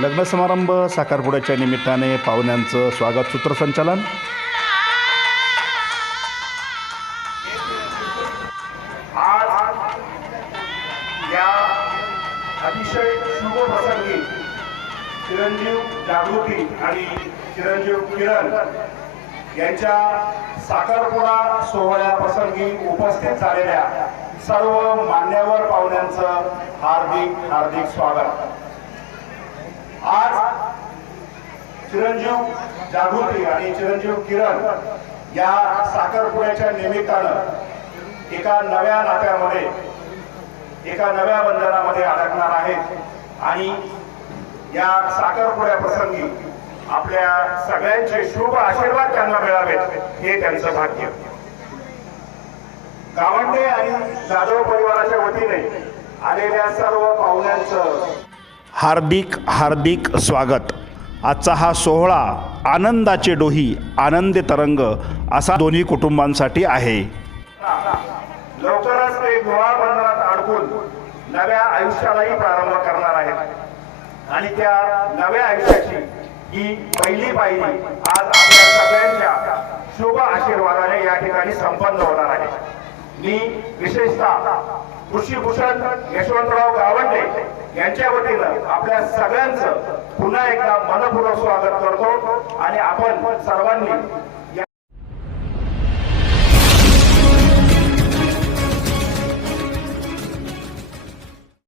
लग्न समारंभ साखरपुड्याच्या निमित्ताने पाहुण्यांचं स्वागत सूत्रसंचालन. आज या अतिशय शुभ प्रसंगी चिरंजीव जागृती आणि चिरंजीव किरण यांच्या साखरपुडा सोहळ्याप्रसंगी उपस्थित झालेल्या सर्व मान्यवर पाहुण्यांचं हार्दिक हार्दिक स्वागत. आज चिरंजीव जागृती आणि चिरंजीव किरण या साखरपुड्याच्या निमित्तानं एका नव्या नात्यामध्ये एका नव्या बंधनामध्ये अडकणार आहेत आणि या साखरपुड्या प्रसंगी आपल्या सगळ्यांचे शुभ आशीर्वाद त्यांना मिळावेत हे त्यांचं भाग्य. गावंडे आणि जाधव परिवाराच्या वतीने आलेल्या सर्व पाहुण्यांचं हार्दिक हार्दिक स्वागत. आजचा हा सोहळा आनंदाचे डोही आनंदी तरंग असा दोन्ही कुटुंबांसाठी आहे. लवकरच ते विवाहबंधनात अडकून नव्या आयुष्यालाही प्रारंभ करणार आहेत आणि त्या नव्या आयुष्याची ही पहिली पायरी आज आपल्या सगळ्यांच्या शुभ आशीर्वादाने या ठिकाणी संपन्न होणार आहे. मी विशेषतः कृषीभूषण यशवंतराव गावंडे यांच्या वतीनं आपल्या सगळ्यांचं पुन्हा एकदा मनपूर्वक स्वागत करतो आणि आपण सर्वांनी